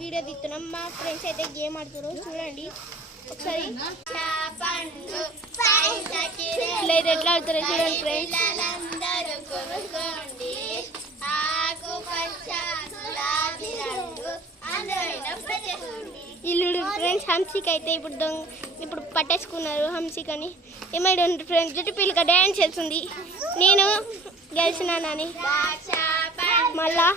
Video తీస్తున్నాం. మా friends అయితే గేమ్ ఆడుతున్నారు చూడండి ఒకసారి. ఎట్లా ఆడుతారో చూడండి ఫ్రెండ్స్. ఇల్లు ఫ్రెండ్స్ హంసిక అయితే ఇప్పుడు పట్టేసుకున్నారు హంసికని. ఏమైంది ఫ్రెండ్స్ జుట్టు పిల్లక డ్యాన్స్ చేస్తుంది. నేను గెలిచినానని మళ్ళా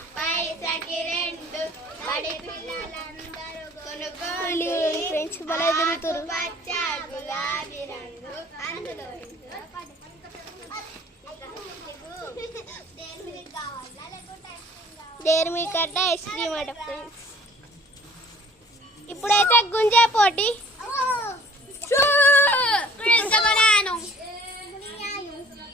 ఫ్రెండ్స్ బాగా తిరుగుతారు. డేర్ మిల్క్ అట్ట ఐస్ క్రీమ్ అట ఫ్రెండ్స్. ఇప్పుడైతే గుంజే పోటీ.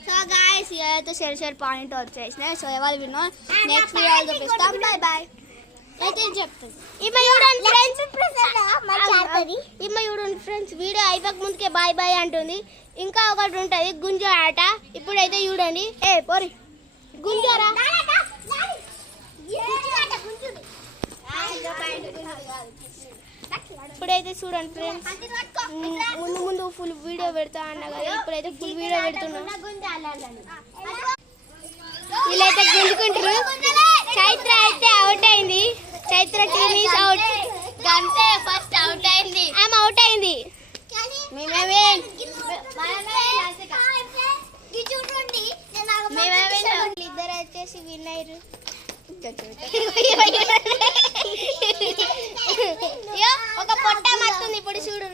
సో గాయ్స్ ఇదైతే షేర్ పాయింట్ వచ్చేసినాయి. సో ఎవరు విన్నో నెక్స్ట్ వీడియోలో చూపిస్తాం. బాయ్ బాయ్ అయితే చెప్తాను. చూడండి ఫ్రెండ్స్ వీడియో అయిపోక ముందుకే బాయ్ బాయ్ అంటుంది. ఇంకా ఒకటి ఉంటుంది గుంజ ఆట. ఇప్పుడైతే చూడండి. ఏ పోరి గుంజారా ఇప్పుడైతే చూడండి ఫ్రెండ్స్ ముందు ఫుల్ వీడియో పెడతా అన్నా కదా. ఇప్పుడైతే ఫుల్ వీడియో పెడుతున్నా. వీళ్ళైతే గుంజుకుంటారు. చైత్ర అయితే అవుట్ అయింది. Chaitra team is out. గంటే ఫస్ట్ అవుట్ అయింది. ఆమె అవుట్ అయింది. ఇద్దరు వచ్చేసి విన్ అయ్యారు. ఒక పొట్ట మత్తుంది ఇప్పుడు చూడు.